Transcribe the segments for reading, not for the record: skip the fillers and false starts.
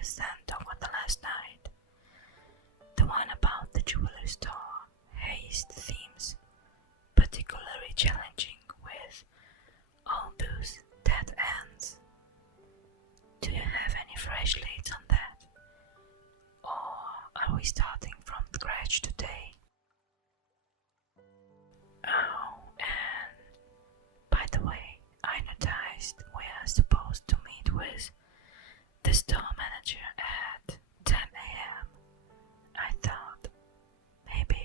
you sent over the last night. The one about the jewelry store. Haste seems particularly challenging with all those dead ends. Do you have any fresh leads on that? Or are we starting from scratch today? Oh, and by the way, I noticed we are supposed to meet with the store manager at 10 a.m. I thought maybe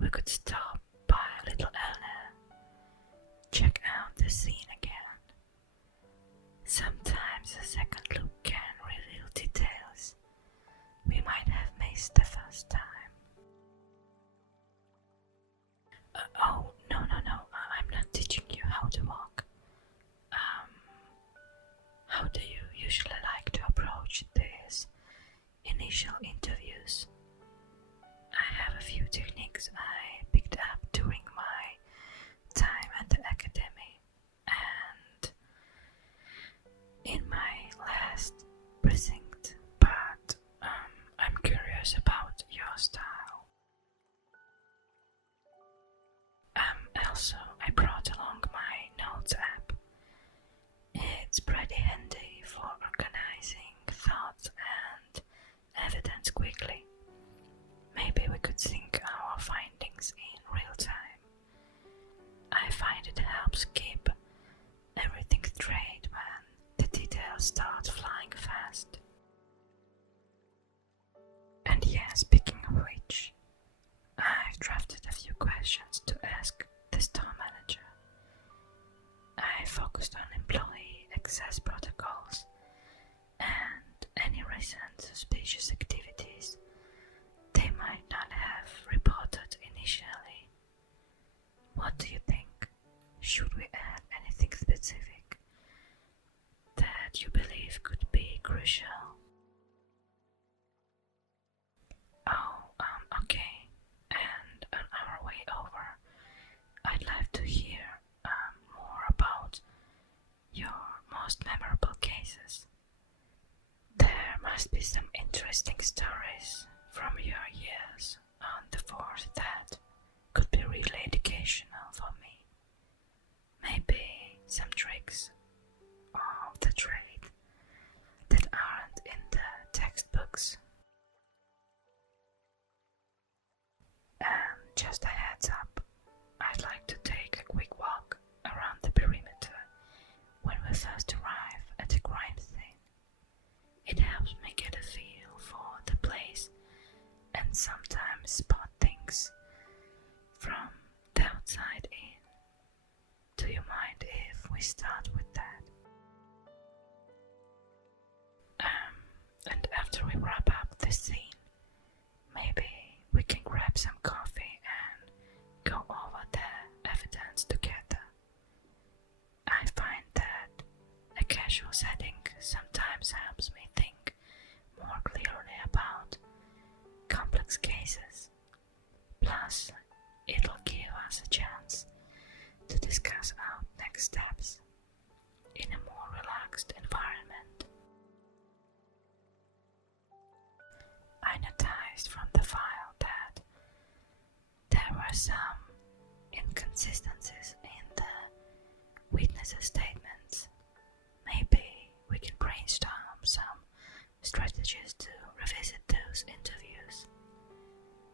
we could stop by a little earlier, check out the scene again. Sometimes a second look can reveal details we might have missed the first time. Oh, no, I'm not teaching you how to walk. How do you usually like to approach these initial interviews? I have a few techniques I picked up during my time at the academy and in my last precinct, but I'm curious about your style. Also, I brought along my notes app. It's pretty handy for organizing thoughts and evidence quickly. Maybe we could sync our findings in real time. I find it helps keep everything straight when the details start flying fast. And yeah, speaking of which, I've drafted a few questions to ask the store manager. I focused on employee access protocols and any recent suspicious activities they might not have reported initially. What do you think? Should we add anything specific that you believe could be crucial? Okay. And on our way over, I'd like to hear more about your most memorable cases. There must be some interesting stories from your years on the force that could be really educational for me. Maybe some tricks of the trade that aren't in the textbooks. And just a heads up, I'd like to take a quick walk around the perimeter when we first arrive at a crime scene. It helps me get a feel for the place and sometimes spot things from the outside in. Do you mind if we start with that? And after we wrap up the scene, maybe we can grab some coffee and go over the evidence together. I find that a casual setting sometimes helps me think more clearly about complex cases. Plus, it'll give us a chance to discuss our next steps in a more relaxed environment. I noticed from the file that there were some inconsistencies in the witnesses' statements. Maybe we can brainstorm some strategies to revisit those interviews.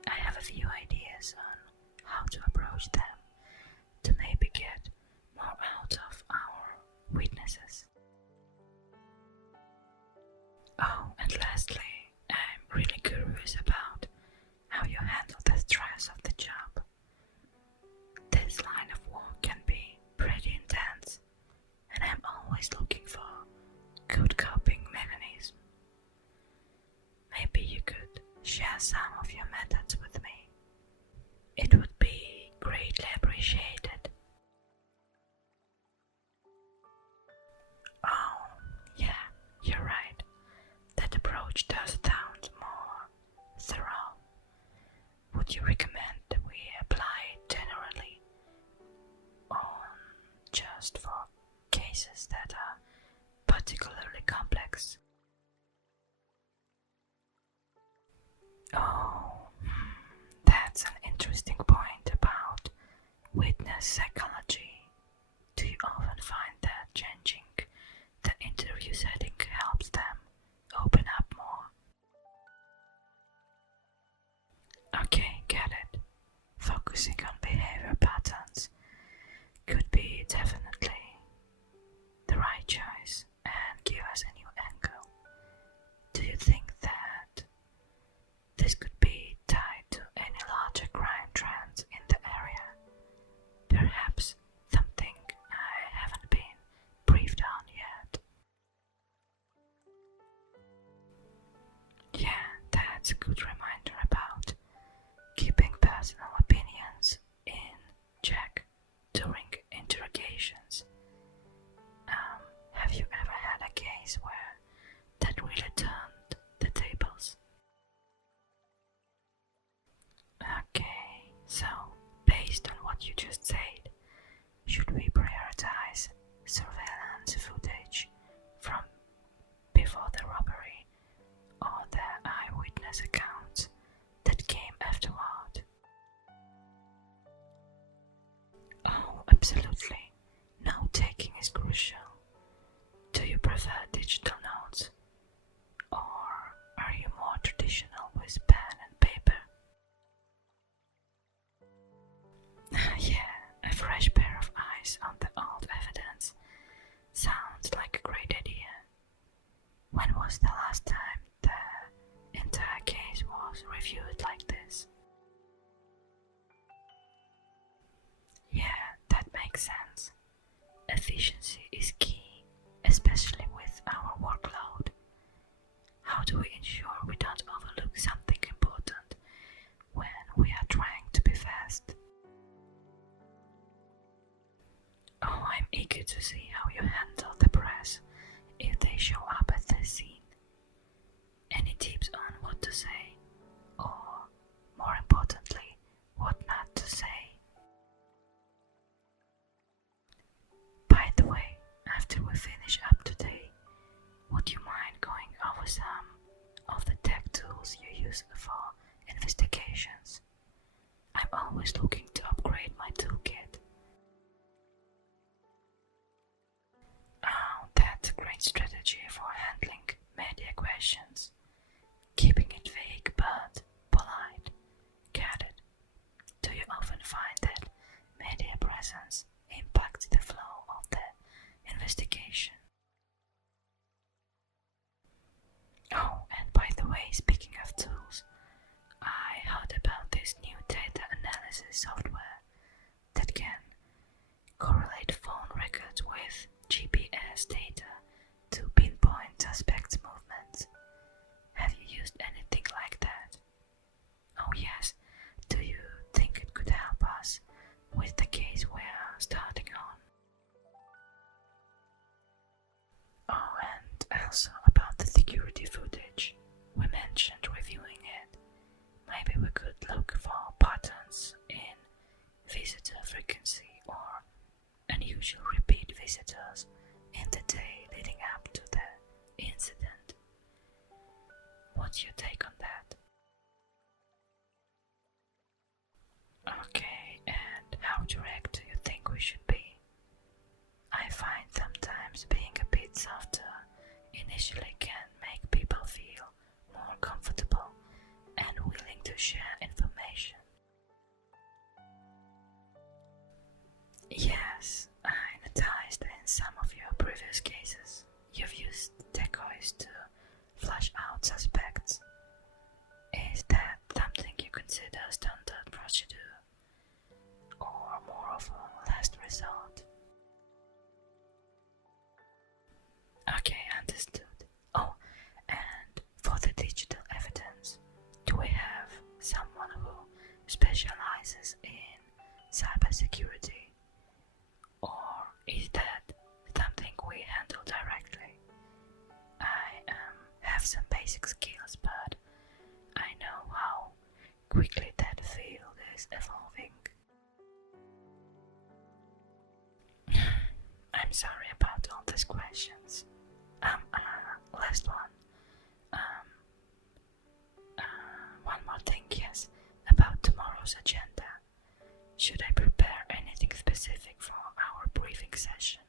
I have a few ideas on how to approach them to maybe get more out of our witnesses. Oh, and lastly, I'm really curious about how you handle the stress of the job. This line of work can be pretty intense, and I'm always looking for good coping mechanism. Maybe you could share some of your methods with me. It would be greatly appreciated. Oh, yeah, you're right. That approach does sound more thorough. Would you recommend that we apply it generally, or just for cases that are particularly complex? interesting point about witness psychology. Do you often find that changing the interview setting helps them open up more? Okay, get it. Focusing on behavior patterns could be definitely the right choice and give us a new angle. Do you think that this could be tied to any larger crime trends in the area? Perhaps something I haven't been briefed on yet. Yeah, that's a good reminder about keeping personal opinions in check during interrogations. Have you ever had a case where that really turned the tables? Okay, so based on what you just said, should we prioritize surveillance footage from before the robbery or the eyewitness accounts that came afterward? Oh, absolutely. Note taking is crucial. Do you prefer digital notes, or are you more traditional with pen and paper? Yeah, a fresh pair of eyes on the old evidence sounds like a great idea. When was the last time the entire case was reviewed like this? Yeah, that makes sense. Efficiency is key, especially with our workload. How do we ensure we don't overlook something important when we are trying to be fast? Oh, I'm eager to see how you handle the press if they show up at the scene. Any tips on what to say, or more importantly, what not to say? By the way, after we finish up today, would you mind going over some of the tech tools you use for investigations? I'm always looking to upgrade my toolkit. Oh, that's a great strategy for handling media questions. Keeping it vague but polite. Get it? Do you often find that media presence impacts the flow of the investigation? Oh, and by the way, speaking of tools, I heard about this new data analysis software that can correlate phone records with GPS data to pinpoint suspects' movements. Have you used anything like that? Oh yes, do you think it could help us with the case we're starting on? Oh, and also about the security footage. We mentioned reviewing it. Maybe we could look for patterns in visitor frequency or unusual repeat visitors in the day leading up to the incident. What's your take on that? Okay, and how direct do you think we should be? I find sometimes being a bit softer initially can make people feel more comfortable and willing to share information. Yes, I noticed in some of your previous cases you've used decoys to flush out suspects. Is that something you consider standard procedure, or more of a last resort? Okay, understood. Oh, and for the digital evidence, do we have someone who specializes in cybersecurity? Or is that something we handle directly? I have some basic skills, but I know how quickly that field is evolving. I'm sorry about all these questions. Last one. One more thing, yes, about tomorrow's agenda. Should I prepare anything specific for our briefing session?